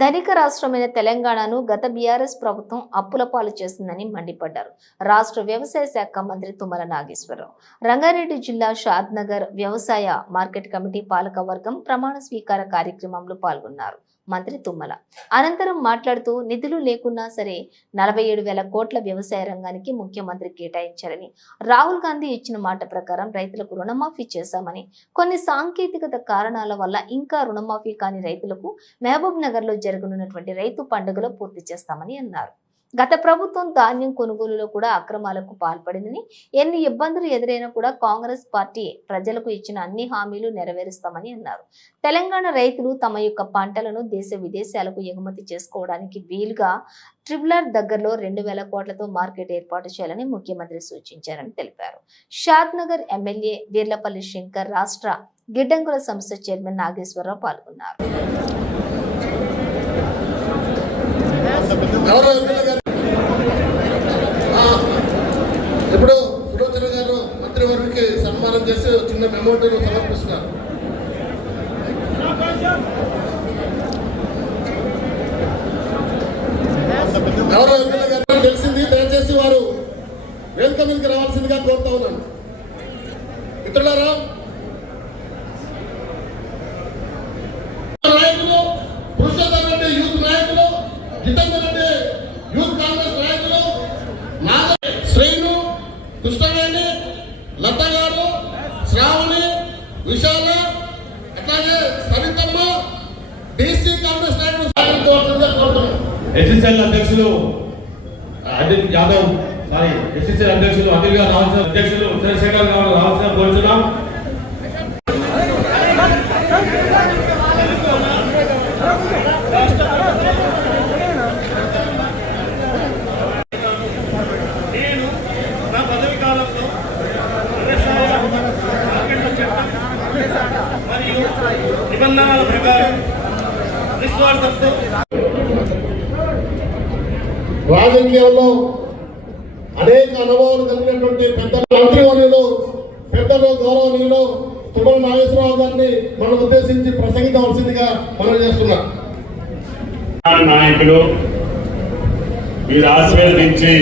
ధనిక రాష్ట్రమైన తెలంగాణను గత బీఆర్ఎస్ ప్రభుత్వం అప్పుల పాలు చేసిందని మండిపడ్డారు. రాష్ట్ర వ్యవసాయ శాఖ మంత్రి తుమ్మల నాగేశ్వరరావు రంగారెడ్డి జిల్లా షాద్నగర్ వ్యవసాయ మార్కెట్ కమిటీ పాలక వర్గం ప్రమాణ స్వీకార కార్యక్రమంలో పాల్గొన్నారు. మంత్రి తుమ్మల అనంతరం మాట్లాడుతూ నిధులు లేకున్నా సరే 47,000 కోట్ల వ్యవసాయ రంగానికి ముఖ్యమంత్రి కేటాయించారని, రాహుల్ గాంధీ ఇచ్చిన మాట ప్రకారం రైతులకు రుణమాఫీ చేశామని, కొన్ని సాంకేతికత కారణాల వల్ల ఇంకా రుణమాఫీ కాని రైతులకు మహబూబ్ నగర్ లో జరగనున్నటువంటి రైతు పండుగలో పూర్తి చేస్తామని అన్నారు. గత ప్రభుత్వం ధాన్యం కొనుగోలులో కూడా అక్రమాలకు పాల్పడిందని, ఎన్ని ఇబ్బందులు ఎదురైనా కూడా కాంగ్రెస్ పార్టీ ప్రజలకు ఇచ్చిన అన్ని హామీలు నెరవేరుస్తామని అన్నారు. తెలంగాణ రైతులు తమ యొక్క పంటలను దేశ విదేశాలకు ఎగుమతి చేసుకోవడానికి వీలుగా ట్రిబ్యులర్ దగ్గరలో 2,000 కోట్లతో మార్కెట్ ఏర్పాటు చేయాలని ముఖ్యమంత్రి సూచించారని తెలిపారు. షాద్నగర్ ఎమ్మెల్యే వీర్లపల్లి శంకర్, రాష్ట్ర గిడ్డంగుల సంస్థ చైర్మన్ నాగేశ్వరరావు పాల్గొన్నారు. ఇప్పుడు సులోచన గారు మంత్రివర్గకి సన్మానం చేసి చిన్న మెమోటోను సమర్పిస్తున్నారు. గౌరవ ఎమ్మెల్యే గారు తెలిసింది, దయచేసి వారు వేదిక మీదకి రావాల్సిందిగా కోరుతా ఉన్నాను. మిత్రులారా, నాయకులు, పురుషోత్తమ్ రెడ్డి యూత్ నాయకులు, జితేందర్ రెడ్డి యూత్ కాంగ్రెస్ నాయకులు, శ్రీను, కృష్ణవేణి, లత గారు, శ్రావణి, విశాల, అట్లాగే సరితమ్మ, బీసీ కాంగ్రెస్ నాయకులు ఎస్ఎస్ఎల్ అధ్యక్షులు అనిల్ యాదవ్ ఎస్ఎస్ఎల్ అధ్యక్షులు అనిల్ గారు రావాల్సిన, అధ్యక్షులు చంద్రశేఖర్ గారు రావాల్సిన కోరుతున్నాం. రాజకీయాల్లో అనేక అనుభవాలు కలిగినటువంటి పెద్ద మంత్రివర్యులు, పెద్దలు, గౌరవనీయులు తుమ్మల నాగేశ్వరరావు గారిని మనం ఉద్దేశించి ప్రసంగించవలసిందిగా మనం చేస్తున్నాం. నాయకులు మీరు ఆశీర్వదించి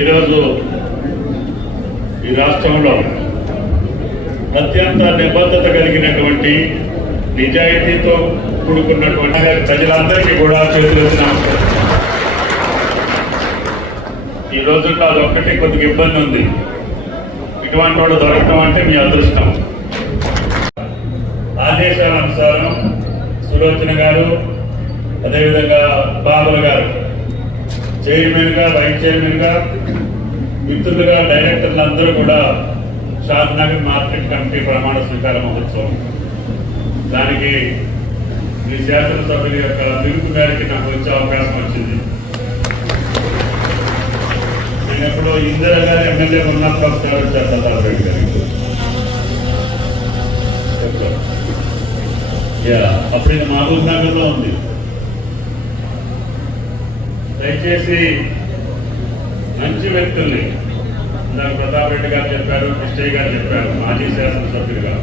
ఈరోజు ఈ రాష్ట్రంలో అత్యంత నిబద్ధత కలిగినటువంటి నిజాయితీతో కూడుకున్నటువంటి ప్రజలందరికీ కూడా చేతులెత్తిన ఈ రోజుల్లో అదొక్కటి కొద్దిగా ఇబ్బంది ఉంది. ఇటువంటి వాడు దొరకడం అంటే మీ అదృష్టం. ఆదేశాల అనుసారం సులోచన గారు, అదేవిధంగా బాబుల గారు చైర్మన్గా, వైస్ చైర్మన్గా, మిత్రులుగా, డైరెక్టర్లు అందరూ కూడా షాద్నగర్ మార్కెట్ కమిటీ ప్రమాణ స్వీకార మహోత్సవం, దానికి మీ శాసనసభ్యుల యొక్క పిలుపు మేరకు నాకు వచ్చే అవకాశం వచ్చింది. నేను ఎప్పుడో ఇందిరా గారు ఎమ్మెల్యే ఉన్నప్పుడు ఒకసారి వచ్చారు సదారెడ్డి గారికి. అప్పుడు ఇది మహబూబ్ నగర్లో ఉంది. దయచేసి మంచి వ్యక్తుల్ని, నాకు ప్రతాప్ రెడ్డి గారు చెప్పారు, కృష్ణయ్య గారు చెప్పారు, మాజీ శాసనసభ్యులుగా,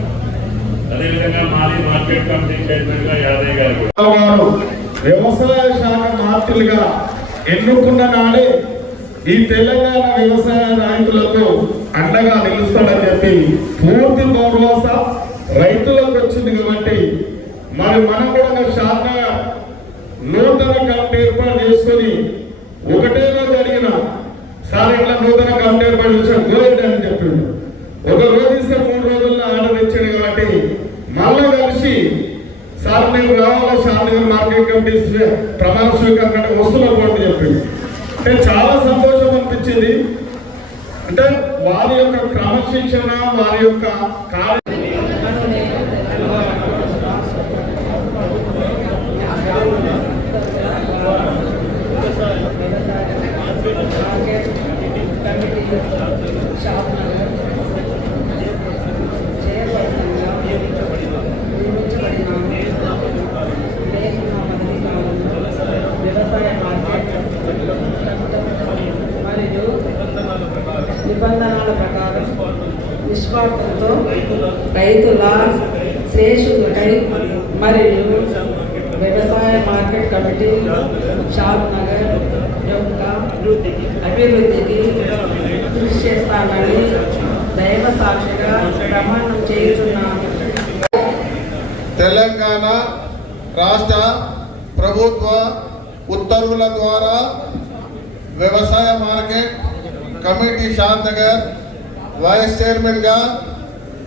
అదేవిధంగా మాజీ మార్కెట్ కమిటీ చైర్మన్ గా యాదయ్య గారు వ్యవసాయ శాఖ మంత్రులుగా ఎన్నుకున్న నాడే ఈ తెలంగాణ వ్యవసాయ రైతులకు అండగా నిలుస్తాడని చెప్పి పూర్తి భరోసా రైతులకు వచ్చింది. కాబట్టి మరి మనం కూడా షాద్నగర్ నూతన కమిటీ ఏర్పాటు చేసుకుని ఒకటే రోజు అడిగిన సార్ ఇట్లా నూతన కమిటీ ఏర్పాటు చేసాం గోరెడ్డి అని చెప్పిండు. ఒక రోజు ఇస్తే 3 రోజుల్లో ఆర్డర్ ఇచ్చాడు. కాబట్టి మళ్ళా కలిసి సార్ నేను రావాలి షాద్నగర్ మార్కెట్ కమిటీ ప్రమాణ స్వీకారం వస్తున్నారు కూడా చెప్పింది. అంటే చాలా సంతోషం అనిపించింది. అంటే వారి యొక్క క్రమశిక్షణ, వారి యొక్క కార్య నిబంధనల ప్రకారం నిష్పాక్షంతో రైతుల శ్రేష్ఠులకై మరియు వ్యవసాయ వ్యవసాయ మార్కెట్ కమిటీ షాద్ నగర్ యొక్క అభివృద్ధికి కృషి చేస్తానని దైవ సాక్షిగా ప్రమాణం చేస్తున్నాను. తెలంగాణ రాష్ట్ర ప్రభుత్వ ఉత్తర్వుల ద్వారా వ్యవసాయ మార్కెట్ కమిటీ షాద్ నగర్ వైస్ చైర్మన్గా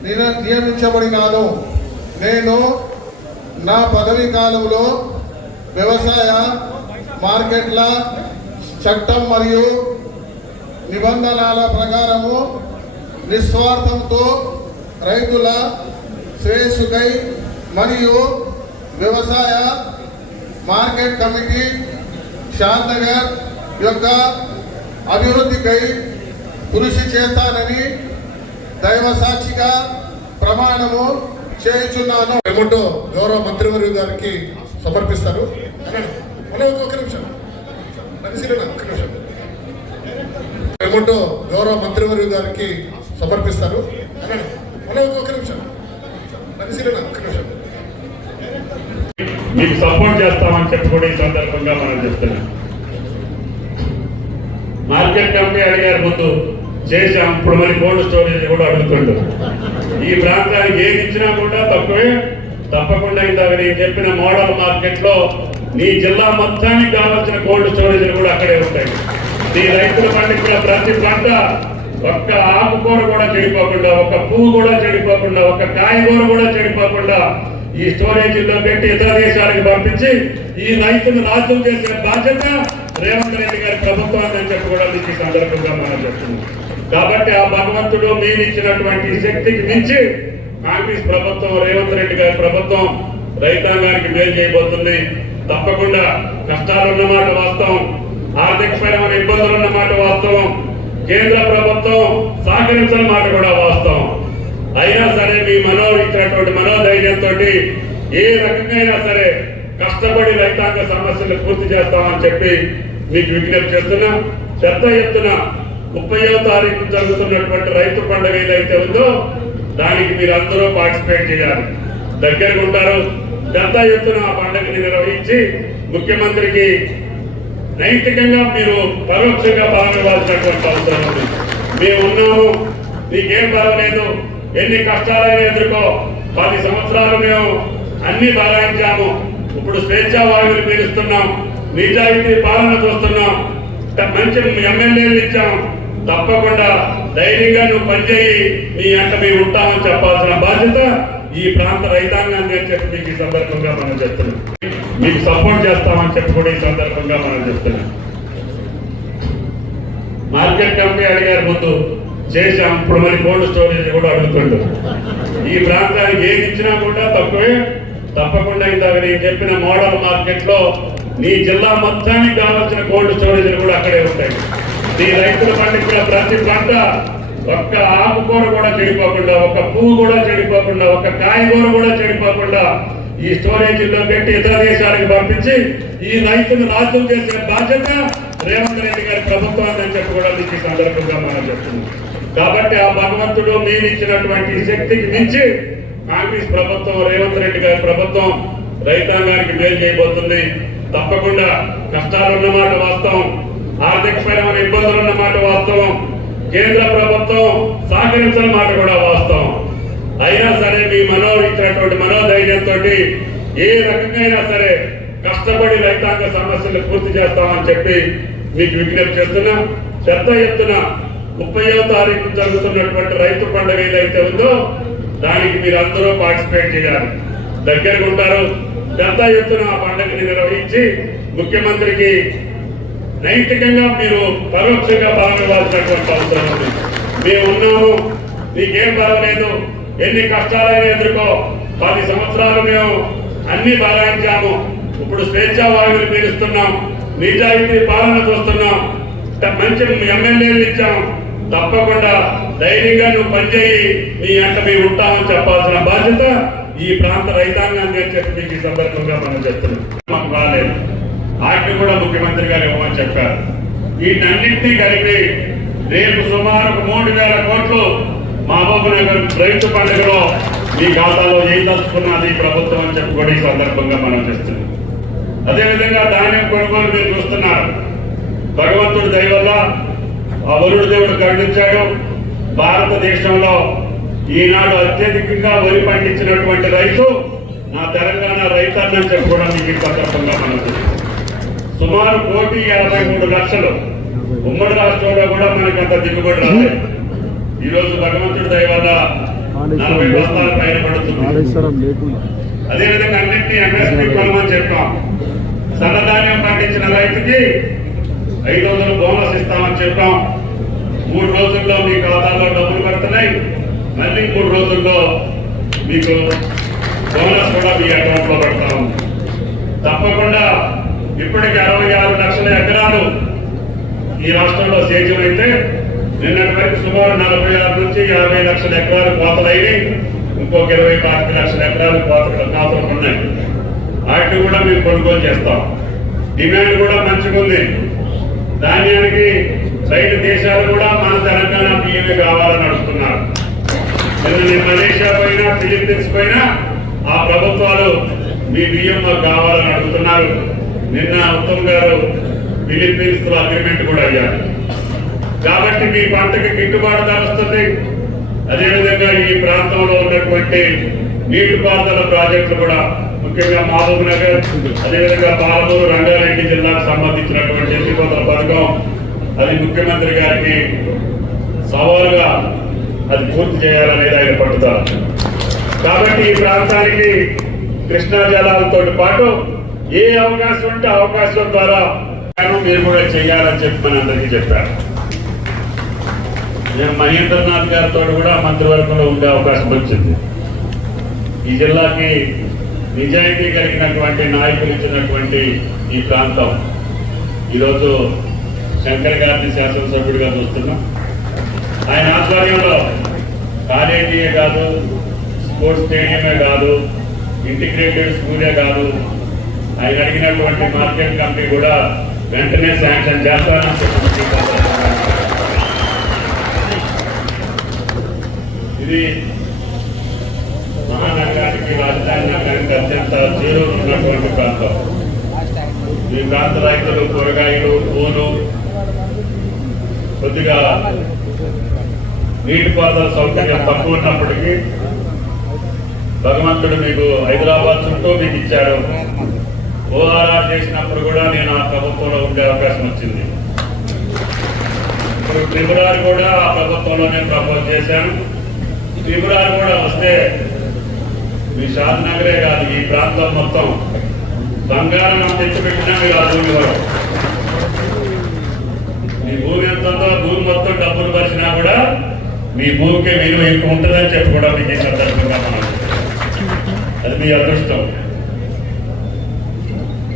నియమించబడినాను. నేను నా పదవీ కాలంలో వ్యవసాయ మార్కెట్ల చట్టం మరియు నిబంధనల ప్రకారము నిస్వార్థంతో రైతుల శ్రేయస్సుకై మరియు వ్యవసాయ మార్కెట్ కమిటీ షాద్ నగర్ యొక్క అభివృద్ధికై కృషి చేస్తానని దైవ సాక్షిగా ప్రమాణము చేయుచున్నాను. ఏమంటూ గౌరవ మంత్రివర్యులు గారికి సమర్పిస్తారు. ఒక నిమిషం ఏమంటూ గౌరవ మంత్రివర్యులు గారికి సమర్పిస్తారు. ఒక నిమిషం మీకు సపోర్ట్ చేస్తామని చెప్పి కూడా ఈ సందర్భంగా మనం చెప్తున్నాం. మార్కెట్ కమిటీ అడిగారు, ముందు చేశాం, ఇప్పుడు మరి కోల్డ్ స్టోరేజ్ కూడా అడుగుతుండు. ఈ ప్రాంతానికి ఏది ఇచ్చినా కూడా తక్కువే. తప్పకుండా ఇందాక నేను చెప్పిన మోడల్ మార్కెట్ లో నీ జిల్లా మొత్తానికి కావాల్సిన కోల్డ్ స్టోరేజ్ కూడా అక్కడే ఉంటాయి. నీ రైతులు పండించిన ప్రతి పంట ఒక్క ఆకుకూర కూడా చెడిపోకుండా, ఒక్క పువ్వు కూడా చెడిపోకుండా, ఒక్క కాయగూర కూడా చెడిపోకుండా ఈ స్టోరేజీలో పెట్టి ఇతర దేశాలకు పంపించి ఈ రైతులు రాజ్యం చేసే బాధ్యత రేవంత్ రెడ్డి గారి ప్రభుత్వాన్ని అని చెప్పి కూడా మీకు ఈ సందర్భంగా మనం చెప్తున్నాం. కాబట్టి ఆ భగవంతుడు మీరు ఇచ్చినటువంటి శక్తికి మించి కాంగ్రెస్ ప్రభుత్వం, రేవంత్ రెడ్డి గారి ప్రభుత్వం రైతాంగానికి మేలు చేయబోతుంది. తప్పకుండా కష్టాలున్నమాట వాస్తవం, ఆర్థికపరమైన ఇబ్బందులు ఉన్నమాట వాస్తవం, కేంద్ర ప్రభుత్వం సహకరించిన మాట కూడా వాస్తవం. అయినా సరే మీ ఇచ్చినటువంటి మనోధైర్యంతో ఏ రకంగా సరే కష్టపడి రైతాంగ సమస్యలు పూర్తి చేస్తామని చెప్పి మీకు విజ్ఞప్తి చేస్తున్నాం. పెద్ద ఎత్తున 30వ తారీఖు జరుగుతున్నటువంటి రైతు పండుగ ఏదైతే ఉందో దానికి మీరు అందరూ పార్టిసిపేట్ చేయాలి. దగ్గరకు ఉంటారు. పెద్ద ఎత్తున ఆ పండుగని నిర్వహించి ముఖ్యమంత్రికి నైతికంగా మీరు పరోక్షంగా పాల్గొనవలసినటువంటి అవసరం ఉంది. మేము ఉన్నాము, నీకేం పర్వాలేదు, ఎన్ని కష్టాలైనా ఎదుర్కో, 10 సంవత్సరాలు మేము అన్ని బలాయించాము, ఇప్పుడు స్వేచ్ఛా వాయువులు పీలుస్తున్నాం, నిజాయితీ పాలన చూస్తున్నాం, మంచి ఎమ్మెల్యేలు ఇచ్చాం, తప్పకుండా ధైర్యంగా నువ్వు పనిచేయి, నీ అంట మేము ఉంటామని చెప్పాల్సిన బాధ్యత ఈ ప్రాంత రైతాంగాన్ని అని చెప్పి మీకు ఈ సందర్భంగా మనం చెప్తున్నాం. మీకు సపోర్ట్ చేస్తామని చెప్పి కూడా ఈ సందర్భంగా మనం చెప్తున్నాం. మార్కెట్ కమిటీ అడిగారు, ముందు చేశాం, ఇప్పుడు మరి కోల్డ్ స్టోరేజ్ కూడా అడుగుతుండు. ఈ ప్రాంతానికి ఏది ఇచ్చినా కూడా తక్కువే. తప్పకుండా ఇందాక నేను చెప్పిన మోడల్ మార్కెట్ లో నీ జిల్లా మొత్తానికి కావాల్సిన కోల్డ్ స్టోరేజ్ కూడా అక్కడే ఉంటాయి. నీ రైతులు పండించిన ప్రతి పంట ఒక్క ఆకుకూర కూడా చెడిపోకుండా, ఒక్క పువ్వు కూడా చెడిపోకుండా, ఒక్క కాయగూర కూడా చెడిపోకుండా ఈ స్టోరేజీలో పెట్టి ఇతర దేశాలకు పంపించి ఈ రైతులు రాజ్యం చేసే బాధ్యత రేవంత్ రెడ్డి గారి ప్రభుత్వాన్ని అని చెప్పి కూడా మీకు ఈ సందర్భంగా మనం చెప్తున్నాం. కాబట్టి ఆ భగవంతుడు మీరు ఇచ్చినటువంటి శక్తికి మించి కాంగ్రెస్ ప్రభుత్వం, రేవంత్ రెడ్డి గారి ప్రభుత్వం రైతాంగానికి మేలు చేయబోతుంది. తప్పకుండా కష్టాలున్నమాట వాస్తవం, ఆర్థికపరమైన ఇబ్బందులు ఉన్నమాట వాస్తవం, కేంద్ర ప్రభుత్వం సహకరించిన మాట కూడా వాస్తవం. అయినా సరే మీ ఇచ్చినటువంటి మనోధైర్యంతో ఏ రకంగా సరే కష్టపడి రైతాంగ సమస్యలు పూర్తి చేస్తామని చెప్పి మీకు విజ్ఞప్తి చేస్తున్నాం. పెద్ద ఎత్తున 30వ తారీఖు జరుగుతున్నటువంటి రైతు పండుగ ఏదైతే ఉందో దానికి మీరు అందరూ పార్టిసిపేట్ చేయాలి. దగ్గరకు ఉంటారు. పెద్ద ఎత్తున ఆ పండుగని నిర్వహించి ముఖ్యమంత్రికి నైతికంగా మీరు పరోక్షంగా పాల్గొనవలసినటువంటి అవసరం ఉంది. మేము ఉన్నాము, నీకేం పర్వాలేదు, ఎన్ని కష్టాలైనా ఎదుర్కో, 10 సంవత్సరాలు మేము అన్ని బలాయించాము, ఇప్పుడు స్వేచ్ఛా వాయువులు పీలుస్తున్నాం, నిజాయితీ పాలన చూస్తున్నాం, మంచి ఎమ్మెల్యేలు ఇచ్చాం, తప్పకుండా ధైర్యంగా నువ్వు పనిచేయి, నీ అంట మేము ఉంటామని చెప్పాల్సిన బాధ్యత ఈ ప్రాంత రైతాంగాన్ని అని చెప్పి మీకు ఈ సందర్భంగా మనం చెప్తున్నాం. మాకు రాలేదు, వాటిని కూడా ముఖ్యమంత్రి గారు ఇవ్వమని చెప్పారు. వీటన్నింటినీ కలిపి రేపు సుమారు 3,000 కోట్లు మహబూబ్ నగర్ రైతు పండుగలో మీ ఖాతాలో ఏం తలుచుకున్నది ప్రభుత్వం అని చెప్పి కూడా ఈ సందర్భంగా మనం చేస్తున్నాం. అదేవిధంగా ధాన్యం కొనుగోలు మీరు చూస్తున్నారు. భగవంతుడి దయ వల్ల ఆ వరుడు దేవుడు కరుణించాడు. భారతదేశంలో ఈనాడు అత్యధికంగా వరి పండించినటువంటి రైతు నా తెలంగాణ రైతన్నని చెప్పుకోవడం మీకు ఈ సందర్భంగా మనకు సుమారు 1,53,00,000 ఉమ్మడి రాష్ట్రంలో కూడా మనకు అంత దిగుబడి రాలేదు. ఈరోజు భగవంతుడి దయ వల్ల 40 బస్తాల పైన పడుతుంది. అదేవిధంగా అన్నింటినీ ఎంఎస్పీ కొనమని చెప్పాం. సన్నధాన్యం పండించిన రైతుకి 500 బోనస్ ఇస్తామని చెప్పాం. 3 రోజుల్లో మీ ఖాతాలో డబ్బులు పడుతున్నాయి. మళ్ళీ 3 రోజుల్లో మీకు బోనస్ కూడా మీ అకౌంట్ లో పెడతాం. తప్పకుండా ఇప్పటికి 66 లక్షల ఎకరాలు ఈ రాష్ట్రంలో సేద్యం అయితే నిన్నటి వరకు సుమారు 46 నుంచి 50 లక్షల ఎకరాలు కోతలైనవి. ఇంకొక 20-25 లక్షల ఎకరాలు కోతలు ఉన్నాయి. వాటిని కూడా మేము కొనుగోలు చేస్తాం. డిమాండ్ కూడా మంచిగా ఉంది. ధాన్యానికి బయట దేశాలు కూడా మన తెలంగాణ బియ్యమే కావాలని అడుగుతున్నారు. నేను మలేషియా పైన ఫిలిప్పీన్స్ పైన ఆ ప్రభుత్వాలు మీ బియ్యం మాకు కావాలని అడుగుతున్నారు. నిన్న ఉత్తమ్ గారు ఫిలిప్పీన్స్ తో అగ్రిమెంట్ కూడా అయ్యారు. కాబట్టి మీ పంటకి గిట్టుబాటు ధర వస్తుంది. అదేవిధంగా ఈ ప్రాంతంలో ఉన్నటువంటి నీటిపారుదల ప్రాజెక్టులు కూడా ముఖ్యంగా మహబూబ్ నగర్, అదేవిధంగా పాలమూరు, రంగారెడ్డి జిల్లాకు సంబంధించినటువంటి ఎత్తిపోతల పథకం అది ముఖ్యమంత్రి గారికి సవాలుగా అది పూర్తి చేయాలనేది ఆయన పట్టుదల. కాబట్టి ఈ ప్రాంతానికి కృష్ణా జలాలతో పాటు ఏ అవకాశం ఉంటే అవకాశం ద్వారా మీరు కూడా చేయాలని చెప్పి మన అందరికీ చెప్పారు. నేను మహేంద్రనాథ్ గారితో కూడా మంత్రివర్గంలో ఉండే అవకాశం వచ్చింది. ఈ జిల్లాకి నిజాయితీ కలిగినటువంటి నాయకులు ఇచ్చినటువంటి ఈ ప్రాంతం ఈరోజు శంకర్ గారిని శాసనసభ్యుడిగా చూస్తున్నాం. ఆయన ఆధ్వర్యంలో కాలేజీయే కాదు, స్పోర్ట్స్ స్టేడియమే కాదు, ఇంటిగ్రేటెడ్ స్కూలే కాదు, ఆయన అడిగినటువంటి మార్కెట్ కమిటీ కూడా వెంటనే శాంక్షన్ చేస్తానని ఇది మహానగరానికి, రాజధాని నగరానికి అత్యంత చేరువలో ఉన్నటువంటి ప్రాంతం. ఈ ప్రాంత రైతులు కూరగాయలు, పూలు, కొద్దిగా నీటిపారుదల సౌకర్యం తక్కువ ఉన్నప్పటికీ భగవంతుడు మీకు హైదరాబాద్ చుట్టూ మీకు ఇచ్చాడు. ఓఆర్ఆర్ చేసినప్పుడు కూడా నేను ఆ ప్రభుత్వంలో ఉండే అవకాశం వచ్చింది. ఇప్పుడు త్రిపురారు కూడా ఆ ప్రభుత్వంలోనే ప్రపోజ్ చేశాను. త్రిపురారు కూడా వస్తే మీ షాద్ నగరే కాదు, ఈ ప్రాంతం మొత్తం బంగారం తెచ్చిపెట్టినా మీరు ఆ భూమి వరకు మీ భూమి ఎంత ఉందో భూమి మొత్తం డబ్బులు పరిచినా కూడా మీ భూమికి విలువ ఎక్కువ ఉంటుందని చెప్పి కూడా మీకు ఈ సందర్భంగా మనం అది మీ అదృష్టం.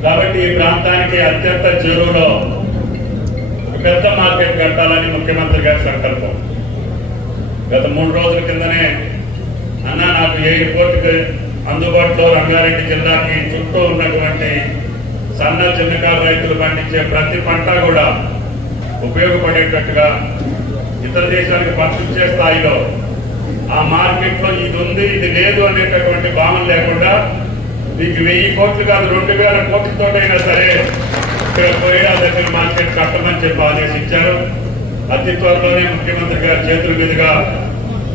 కాబట్టి ఈ ప్రాంతానికి అత్యంత చేరువలో పెద్ద మార్కెట్ కట్టాలని ముఖ్యమంత్రి గారి సంకల్పం. గత 3 రోజుల కిందనే అన్న నాకు ఎయిర్పోర్ట్కి అందుబాటులో రంగారెడ్డి జిల్లాకి చుట్టూ ఉన్నటువంటి సన్న చిన్నకారు రైతులు పండించే ప్రతి పంట కూడా ఉపయోగపడేటట్టుగా ఇతర దేశాలకు పంపించే స్థాయిలో ఆ మార్కెట్లో ఇది ఉంది ఇది లేదు అనేటటువంటి భావన లేకుండా మీకు 1000 కోట్లు కాదు 2000 కోట్లతోటైనా సరే ఇక్కడ కొరియా దగ్గర మార్కెట్ కట్టమని చెప్పి ఆదేశించారు. అతి త్వరలోనే ముఖ్యమంత్రి గారి చేతుల మీదుగా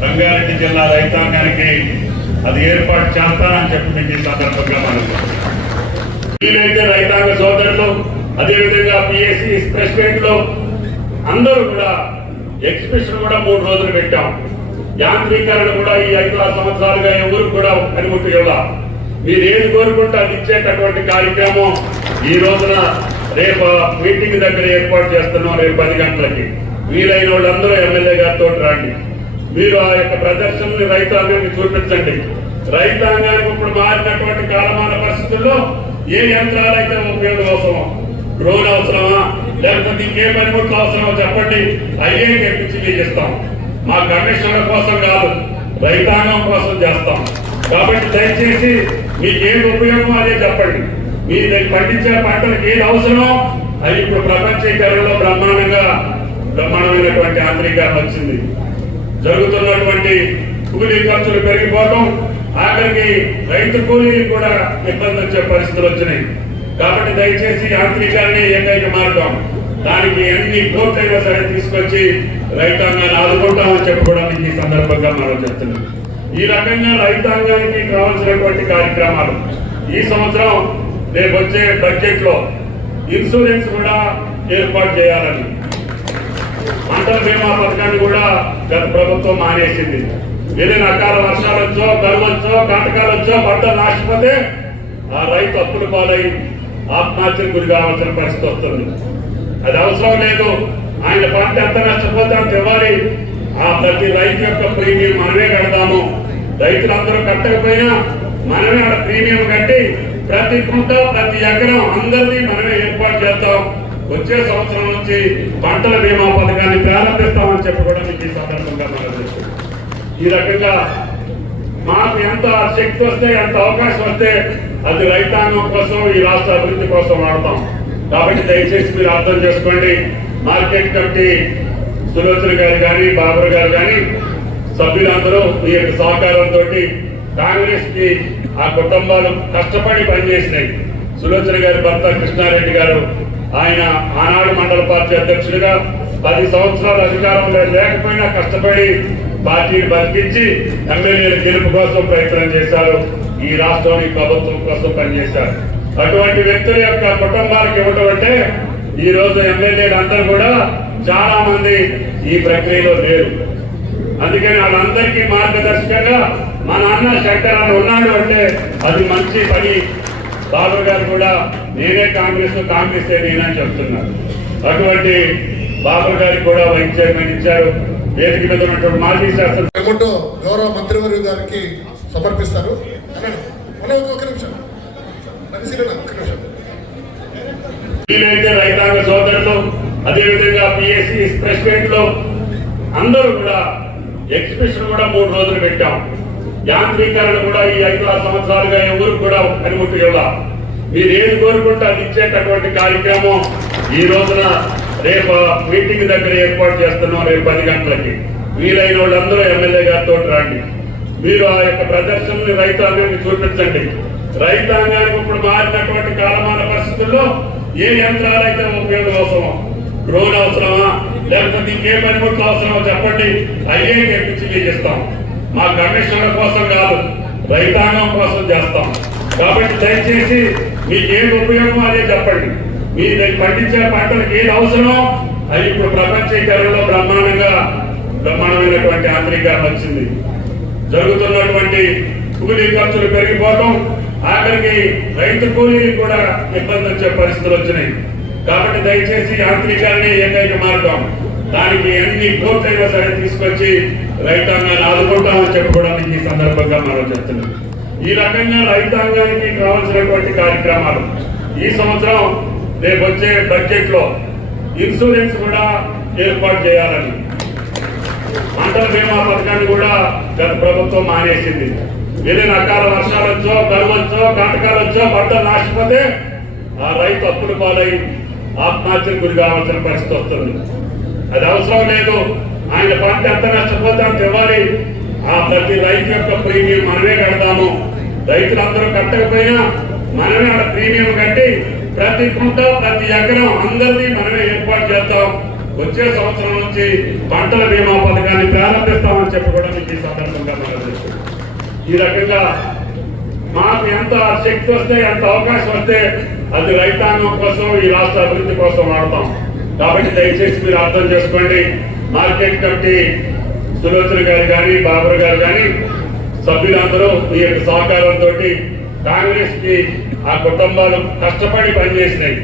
రంగారెడ్డి జిల్లా రైతాంగానికి అది ఏర్పాటు చేస్తానని చెప్పి మీకు ఈ సందర్భంగా మనం వీలైతే రైతాంగ సోదరులు, అదేవిధంగా పిఎస్సి ప్రెసిడెంట్లు అందరూ కూడా ఎగ్జిబిషన్ కూడా 3 రోజులు పెట్టాం. యాంత్రీకరణ కూడా ఈ 5-6 సంవత్సరాలుగా ఎవరు కూడా కనుగొట్టు ఇవ్వాలి. మీరు ఏది కోరుకుంటే అది ఇచ్చేటటువంటి కార్యక్రమం ఈ రోజున రేపు మీటింగ్ దగ్గర ఏర్పాటు చేస్తున్నాం. రేపు 10 గంటలకి వీలైన వాళ్ళందరూ ఎమ్మెల్యే గారితో రండి. మీరు ఆ యొక్క ప్రదర్శనని రైతాంగానికి చూపించండి. రైతాంగానికి ఇప్పుడు మారినటువంటి కాలమాన పరిస్థితుల్లో ఏ యంత్రాలు అయితే ఉపయోగం అవసరమో, డ్రోన్ అవసరమా లేకపోతే ఇంకే పనిముట్లు అవసరమో చెప్పండి, అయ్యే తెప్పించి మీకు ఇస్తాం. మా కమిషన్ల కోసం కాదు, రైతాంగం కోసం చేస్తాం. కాబట్టి దయచేసి మీకు ఏది ఉపయోగమో అదే చెప్పండి. మీరు పండించే పంటలకు ఏది అవసరమో అది ఇప్పుడు ప్రపంచీకరణలో బ్రహ్మాండమైనటువంటి యాంత్రీకరణ వచ్చింది. జరుగుతున్నటువంటి కూలీ ఖర్చులు పెరిగిపోవడం, ఆఖరికి రైతు కూలీలు కూడా ఇబ్బంది వచ్చే పరిస్థితులు వచ్చినాయి. కాబట్టి దయచేసి యాంత్రికాన్ని ఏకైక మార్గం, దానికి ఎన్ని కోట్లైనా సరే తీసుకొచ్చి రైతాంగాన్ని ఆదుకుంటామని చెప్పుకోవడానికి ఈ సందర్భంగా మనం చెప్తున్నాం. ఈ రకంగా రైతాంగానికి కావాల్సినటువంటి కార్యక్రమాలు ఈ సంవత్సరం రేపు వచ్చే బడ్జెట్ లో ఇన్సూరెన్స్ కూడా ఏర్పాటు చేయాలని, పంటల బీమా పథకాన్ని కూడా గత ప్రభుత్వం మానేసింది. ఏదైనా అకాల వర్షాలు వచ్చో, కరువు వచ్చో, కాటకాలు వచ్చో, పంట నాశపోతే ఆ రైతు అప్పులు పాలై ఆత్మహత్యకు గురి కావాల్సిన పరిస్థితి వస్తుంది. అది అవసరం లేదు. ఆయన పంట ఎంత నష్టపోతే అంత ఇవ్వాలి. ఆ ప్రతి రైతు యొక్క ప్రీమియం మనమే కడదాము. రైతులందరూ కట్టకపోయినా మనమే ఆ ప్రీమియం కట్టి ప్రతి పంట, ప్రతి ఎకరం అందరినీ మనమే ఏర్పాటు చేద్దాం. వచ్చే సంవత్సరం నుంచి పంటల బీమా పథకాన్ని ప్రారంభిస్తామని చెప్పుకోవడానికి ఈ సందర్భంగా మనం చేస్తున్నాం. ఈ రకంగా మాకు ఎంత శక్తి వస్తే, ఎంత అవకాశం వస్తే అది రైతాంగం కోసం, ఈ రాష్ట్ర అభివృద్ధి కోసం వాడతాం. కాబట్టి దయచేసి మీరు అర్థం చేసుకోండి. మార్కెట్ కమిటీ సులోచన గారు కానీ, బాబర్ గారు కానీ, సభ్యులందరూ ఈ యొక్క సహకారంతో కాంగ్రెస్ కి ఆ కుటుంబాలు కష్టపడి పనిచేసినాయి. సులోచన గారి భర్త కృష్ణారెడ్డి గారు, ఆయన ఆనాడు మండల పార్టీ అధ్యక్షుడిగా 10 సంవత్సరాల అధికారంలో లేకపోయినా కష్టపడి పార్టీని బతికించి ఎమ్మెల్యేల గెలుపు కోసం ప్రయత్నం చేశారు. ఈ రాష్ట్రానికి ప్రభుత్వం కోసం పనిచేశారు. అటువంటి వ్యక్తుల యొక్క కుటుంబాలకు ఇవ్వటం అంటే ఈ రోజు ఎమ్మెల్యేలు అందరూ కూడా చాలా మంది ఈ ప్రక్రియలో లేరు. అందుకని వాళ్ళందరికీ మార్గదర్శకంగా మన అన్న శంకరన్న ఉన్నాడు అంటే అది మంచి పని. బాబు గారు కూడా నేనే కాంగ్రెస్ నేనని చెప్తున్నారు. అటువంటి బాబు గారికి కూడా వైస్ చైర్మన్ ఇచ్చారు. వేదిక మీద ఉన్నటువంటి మాజీ శాసన గౌరవ మంత్రివర్గ గారికి సమర్పిస్తారు. ఒక నిమిషం వీలైతే రైతాంగ సోదరులు, అదేవిధంగా పిఎస్సి ప్రెసిడెంట్ లో అందరూ కూడా ఎగ్జిబిషన్ కూడా 3 రోజులు పెట్టాం. యాంత్రీకరణ కూడా ఈ 5-6 సంవత్సరాలుగా ఎవరు కూడా పనిముట్టు ఇవ్వాలి. మీరు ఏది కోరుకుంటే అది ఇచ్చేటటువంటి కార్యక్రమం ఈ రోజున రేపు మీటింగ్ దగ్గర ఏర్పాటు చేస్తున్నాం. రేపు 10 గంటలకి వీలైన వాళ్ళందరూ ఎమ్మెల్యే గారితో రండి. మీరు ఆ యొక్క ప్రదర్శనని రైతాంగానికి చూపించండి. రైతాంగానికి ఇప్పుడు మారినటువంటి కాలమాన పరిస్థితుల్లో ఏ యంత్రాలు అయితే ఉపయోగం అవసరమో, డ్రోన్ అవసరమా, లేకపోతే ఇంకే పనిముట్లు అవసరమో చెప్పండి. అయ్యే తెప్పించి మీకు ఇస్తాం. మా కమిషనర్ కోసం కాదు, రైతాంగం కోసం చేస్తాం. కాబట్టి దయచేసి మీకు ఏది ఉపయోగమో అదే చెప్పండి. మీరు పండించే పంటలకు ఏది అవసరమో అది ఇప్పుడు ప్రపంచీకరణలో బ్రహ్మాండమైనటువంటి యాంత్రీకరణ వచ్చింది. జరుగుతున్నటువంటి కూలీ ఖర్చులు పెరిగిపోవడం, ఆఖరికి రైతు కూలీలు కూడా ఇబ్బంది వచ్చే పరిస్థితులు వచ్చినాయి. కాబట్టి దయచేసి యాంత్రీకరణే ఏకైక మార్గం, దానికి ఎన్ని కోట్లైనా సరే తీసుకొచ్చి రైతాంగాన్ని ఆదుకుంటామని చెప్పుకోవడానికి ఈ సందర్భంగా మనం చెప్తున్నాం. ఈ రకంగా రైతాంగానికి కావాల్సినటువంటి కార్యక్రమాలు ఈ సంవత్సరం రేపు వచ్చే బడ్జెట్ లో ఇన్సూరెన్స్ కూడా ఏర్పాటు చేయాలని, పంటల బీమా పథకాన్ని కూడా గత ప్రభుత్వం మానేసింది. ఏదైనా అకాల వర్షాలు వచ్చో, కరువు వచ్చో, కాటకాలు వచ్చో, పంట నాశపోతే ఆ రైతు అప్పులు పాలై ఆత్మహత్యకు గురి కావాల్సిన పరిస్థితి వస్తుంది. అది అవసరం లేదు. ఆయన పంట ఎంత నష్టపోతే అంత ఇవ్వాలి. ఆ ప్రతి రైతు యొక్క ప్రీమియం మనమే కడదాము. రైతులందరూ కట్టకపోయినా మనమే ఆ ప్రీమియం కట్టి ప్రతి పంట, ప్రతి ఎకరం అందరినీ మనమే ఏర్పాటు చేద్దాం. వచ్చే సంవత్సరం నుంచి పంటల బీమా పథకాన్ని ప్రారంభిస్తామని చెప్పుకోవడానికి ఈ సందర్భంగా మనం చేస్తున్నాం. ఈ రకంగా మాకు ఎంత శక్తి వస్తే, ఎంత అవకాశం వస్తే అది రైతాంగం కోసం, ఈ రాష్ట్ర అభివృద్ధి కోసం వాడతాం. కాబట్టి దయచేసి మీరు అర్థం చేసుకోండి. మార్కెట్ కమిటీ సులోచన గారు కానీ, బాబర్ గారు కానీ, సభ్యులందరూ ఈ యొక్క సహకారంతో కాంగ్రెస్ కి ఆ కుటుంబాలు కష్టపడి పనిచేసినాయి.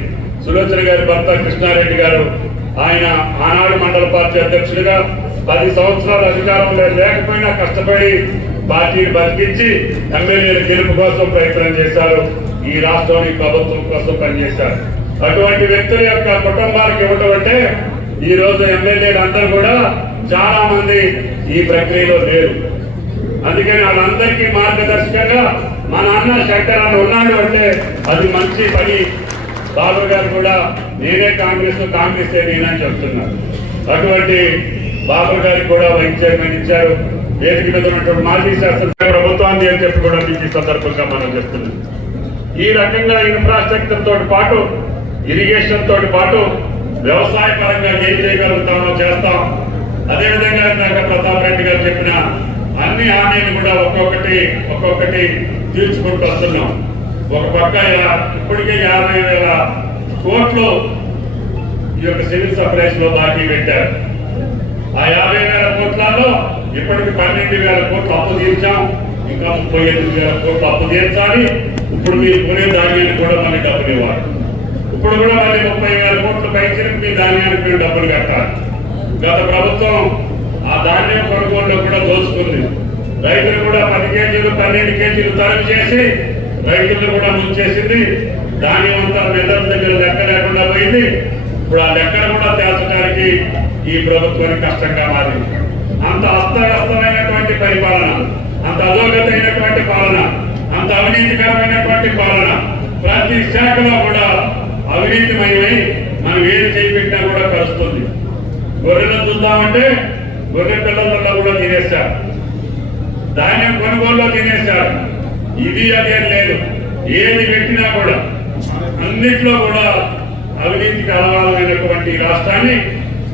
సులోచన గారి భర్త కృష్ణారెడ్డి గారు, ఆయన ఆనాడు మండల పార్టీ అధ్యక్షుడిగా 10 సంవత్సరాల అధికారంలో లేకపోయినా కష్టపడి పార్టీని బతికించి ఎమ్మెల్యేల గెలుపు కోసం ప్రయత్నం చేశారు. ఈ రాష్ట్రానికి ప్రభుత్వం కోసం పనిచేశారు. అటువంటి వ్యక్తుల యొక్క కుటుంబాలకు ఇవ్వటం అంటే ఈ రోజు ఎమ్మెల్యేలు అందరూ కూడా చాలా మంది ఈ ప్రక్రియలో లేరు. అందుకని వాళ్ళందరికీ మార్గదర్శకంగా మన అన్న శంకరన్న ఉన్నాడు అంటే అది మంచి పని. బాబు గారు కూడా నేనే కాంగ్రెస్ నేనని చెప్తున్నారు. అటువంటి బాబు గారికి కూడా వైస్ చైర్మన్ ఇచ్చారు. వేదిక మీద ఉన్నటువంటి మాజీ శాసన ప్రభుత్వాన్ని అని చెప్పి కూడా మీకు ఈ సందర్భంగా మనం చెప్తున్నాం. ఈ రకంగా ఇన్ఫ్రాస్ట్రక్చర్ తోటి పాటు ఇరిగేషన్ తోటి పాటు వ్యవసాయ పరంగా ఏం చేయగలుగుతామో చేస్తాం. అదేవిధంగా ఇందాక ప్రతాప్ రెడ్డి గారు చెప్పిన అన్ని హామీలు కూడా ఒక్కొక్కటి తీర్చుకుంటూ వస్తున్నాం. ఒక పక్క ఇప్పటికే 50,000 కోట్లు ఈ యొక్క సివిల్ సప్లైస్ లో బాకీ పెట్టారు. ఆ 50,000 కోట్లలో ఇప్పటికి 12,000 కోట్లు అప్పు తీర్చాం. ఇంకా 38,000 కోట్లు అప్పు తీర్చాలి. ఇప్పుడు మీరు కొనే ధాన్యానికి కూడా మళ్ళీ డబ్బులు ఇవ్వాలి. ఇప్పుడు కూడా మళ్ళీ 30,000 కోట్లు పైకి మీ ధాన్యానికి మీరు డబ్బులు కట్టాలి. గత ప్రభుత్వం ఆ ధాన్యం కొనుగోలులో కూడా దోచుకుంది. రైతులు కూడా 10 కేజీలు 12 కేజీలు తరుగు చేసి రైతులు కూడా ముంచేసింది. ధాన్యం అంతా మెదడు దగ్గర లెక్క లేకుండా పోయింది. ఇప్పుడు ఆ లెక్కలు కూడా తేల్చడానికి ఈ ప్రభుత్వానికి కష్టంగా మారింది. అంత అస్తవ్యస్తమైనటువంటి పరిపాలన, అంత అధోగతమైనటువంటి పాలన, అంత అవినీతికరమైనటువంటి పాలన, ప్రతి శాఖలో కూడా అవినీతిమయమై మనం ఏది చేపెట్టినా కూడా కలుస్తుంది. గొర్రెలను చూద్దామంటే గొర్రె పిల్లలలో కూడా తినేశారు. ధాన్యం కొనుగోలులో తినేశారు. ఇది అదేం లేదు. ఏది పెట్టినా కూడా అన్నిట్లో కూడా అవినీతికి అలవాలైనటువంటి రాష్ట్రాన్ని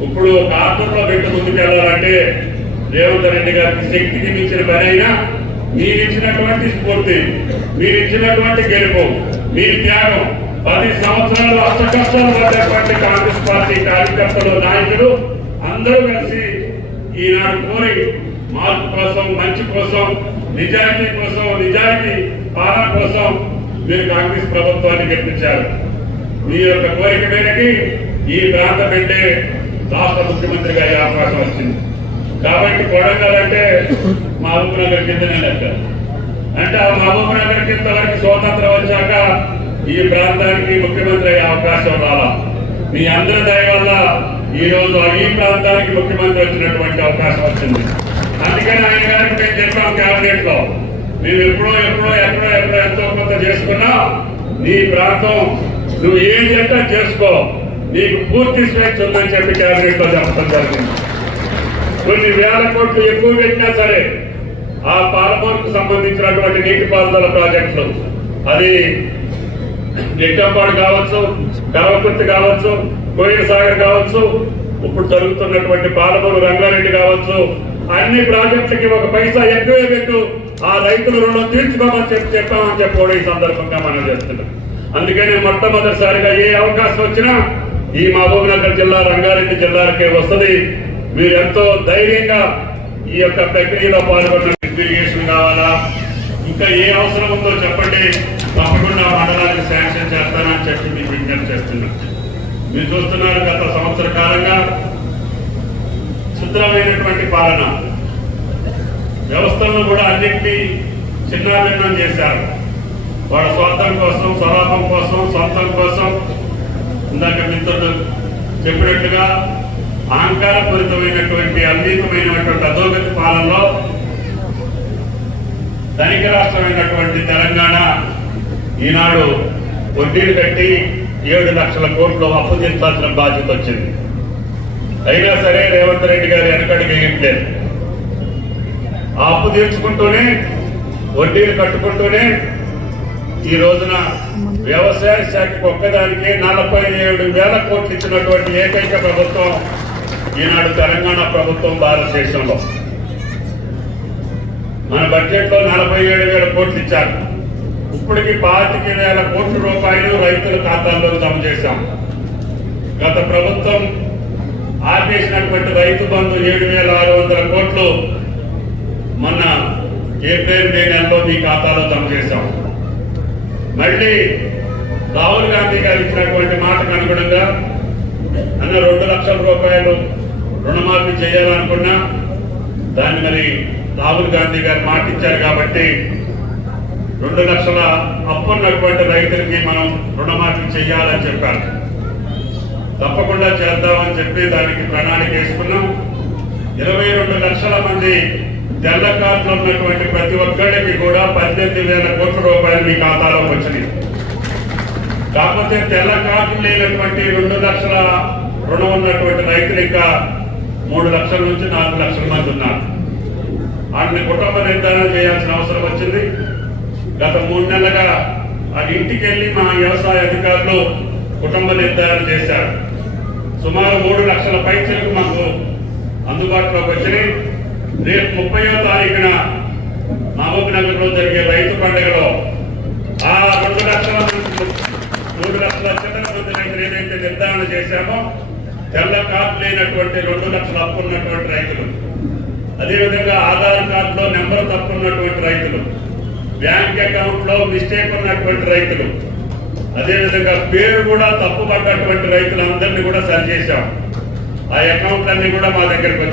ఇప్పుడు ఒక ఆర్డర్లో పెట్టి ముందుకెళ్లాలంటే రేవంత్ రెడ్డి గారికి శక్తికి మించిన పని అయినా మీరిచ్చినటువంటి స్ఫూర్తి, మీరిచ్చినటువంటి గెలుపు, మీ త్యాగం, 10 సంవత్సరాలు అష్టకష్టాలు పడ్డటువంటి కాంగ్రెస్ పార్టీ కార్యకర్తలు, నాయకులు అందరూ కలిసి ఈనాడు కోరి మార్పు కోసం, మంచి కోసం, నిజాయితీ కోసం, నిజాయితీ పాలన కోసం మీరు కాంగ్రెస్ ప్రభుత్వాన్ని గెలిపించారు. మీ యొక్క కోరిక మేరకి ఈ ప్రాంత బిడ్డే రాష్ట్ర ముఖ్యమంత్రిగా అయ్యే అవకాశం వచ్చింది. కాబట్టి కొడంగల్ అంటే మహబూబ్ నగర్ కిందనే లెక్క. అంటే ఆ మహబూబ్ నగర్ కింద వరకు స్వాతంత్రం వచ్చాక ఈ ప్రాంతానికి ముఖ్యమంత్రి అయ్యే అవకాశం రాలా. మీ అందరి దయ వల్ల ఈ రోజు ఈ ప్రాంతానికి ముఖ్యమంత్రి వచ్చినటువంటి అవకాశం వచ్చింది. అందుకని ఆయన గారికి మేము చెప్పాం కేబినెట్ లో, మేము ఎప్పుడో ఎంతో కొంత చేసుకున్నా నీ ప్రాంతం నువ్వు ఏం చెప్తా చేసుకో, నీకు పూర్తి స్వేచ్ఛ ఉందని చెప్పి కేబినెట్ లో చెప్పడం జరిగింది. కొన్ని వేల కోట్లు ఎక్కువ పెట్టినా సరే ఆ పాలమూరుకు సంబంధించినటువంటి నీటిపారుదల ప్రాజెక్టులు, అది నెట్టంపాడు కావచ్చు, కరవకుర్తి కావచ్చు, కోయిల సాగర్ కావచ్చు, ఇప్పుడు జరుగుతున్నటువంటి పాలమూరు రంగారెడ్డి కావచ్చు, అన్ని ప్రాజెక్టులకి 1 పైసా ఎక్కువే పెట్టు, ఆ రైతుల రుణం తీర్చుకోమని చెప్పామని చెప్పి కూడా ఈ సందర్భంగా మనం చేస్తున్నాం. అందుకని మొట్టమొదటిసారిగా ఏ అవకాశం వచ్చినా ఈ మహబూబ్ నగర్ జిల్లా, రంగారెడ్డి జిల్లాలకే వస్తుంది. మీరు ఎంతో ధైర్యంగా ఈ యొక్క ప్రక్రియలో పాల్గొన్న ఇరిగేషన్ కావాలా, ఇంకా ఏ అవసరం ఉందో చెప్పండి, తప్పకుండా మండలానికి శాంక్షన్ చేస్తానని చెప్పి మీకు విజ్ఞప్తి చేస్తున్నాం. మీరు చూస్తున్నారు గత సంవత్సర కాలంగా శుద్ధమైనటువంటి పాలన, వ్యవస్థలను కూడా అన్నింటినీ చిన్నాభిన్నం చేశారు. వాళ్ళ స్వార్థం కోసం, స్వలాభం కోసం, సొంతం కోసం, ఇందాక మిత్రులు చెప్పినట్టుగా అహంకారపూరితమైనటువంటి అవినీతమైనటువంటి అధోగతి పాలనలో ధనిక రాష్ట్రమైనటువంటి తెలంగాణ ఈనాడు వడ్డీలు కట్టి 7 లక్షల కోట్లు అప్పు తీర్చాల్సిన బాధ్యత వచ్చింది. అయినా సరే రేవంత్ రెడ్డి గారు వెనకడుగు వేయట్లేదు. ఆ అప్పు తీర్చుకుంటూనే, వడ్డీలు కట్టుకుంటూనే ఈ రోజున వ్యవసాయ శాఖకు ఒక్కదానికి 47,000 కోట్లు ఇచ్చినటువంటి ఏకైక ప్రభుత్వం ఈనాడు తెలంగాణ ప్రభుత్వం భారతదేశంలో. మన బడ్జెట్ లో 47,000 కోట్లు ఇచ్చారు. ఇప్పటికి 25,000 కోట్ల రూపాయలు రైతుల ఖాతాల్లో జమ చేశాం. గత ప్రభుత్వం ఆపేసినటువంటి రైతు బంధు 7,600 కోట్లు మొన్న ఏప్రిల్ మే నెలలో మీ ఖాతాలో జమ చేశాం. మళ్ళీ రాహుల్ గాంధీ గారు ఇచ్చినటువంటి మాటకు అనుగుణంగా అన్న 2 లక్షల రూపాయలు రుణమాఫీ చేయాలనుకున్నా దాన్ని మరి రాహుల్ గాంధీ గారు మాట ఇచ్చారు కాబట్టి 2 లక్షల అప్పున్నటువంటి రైతులకి మనం రుణమాఫీ చేయాలని చెప్పారు. తప్పకుండా చేద్దామని చెప్పి దానికి ప్రణాళిక వేసుకున్నాం. 22 లక్షల మంది తెల్ల కార్డులు ఉన్నటువంటి ప్రతి ఒక్కరికి కూడా 18,000 కోట్ల రూపాయలు మీ ఖాతాలోకి వచ్చినాయి. కాకపోతే తెల్ల కార్డులు లేనటువంటి 2 లక్షల రుణం ఉన్నటువంటి రైతులు ఇంకా 3 లక్షల నుంచి 4 లక్షల మంది ఉన్నారు. వాటిని కుటుంబ నిర్ధారణ చేయాల్సిన అవసరం వచ్చింది. గత 3 నెలలుగా ఆ ఇంటికి వెళ్ళి మా వ్యవసాయ అధికారులు కుటుంబ నిర్ధారణ చేశారు. సుమారు 3 లక్షల పైసలకు మాకు అందుబాటులోకి వచ్చినాయి. రేపు 30వ తారీఖున మహబూబ్నగర్లో జరిగే రైతు పండుగలో ఆ 2 లక్షల 3 లక్షల చిల్లర మంది రైతులు ఏదైతే నిర్ధారణ చేశామో తెల్ల కార్డు లేనటువంటి 2 లక్షల అప్పు ఉన్నటువంటి రైతులు, అదేవిధంగా ఆధార్ కార్డులో నెంబర్ తప్పు ఉన్నటువంటి రైతులు, బ్యాంక్ అకౌంట్ లో మిస్టేక్ ఉన్నటువంటి రైతులు, అదేవిధంగా పేరు కూడా తప్పు పడ్డటువంటి రైతులందరినీ కూడా సరిచేశాం. ఆ అకౌంట్లన్నీ కూడా మా దగ్గరకు వచ్చాయి.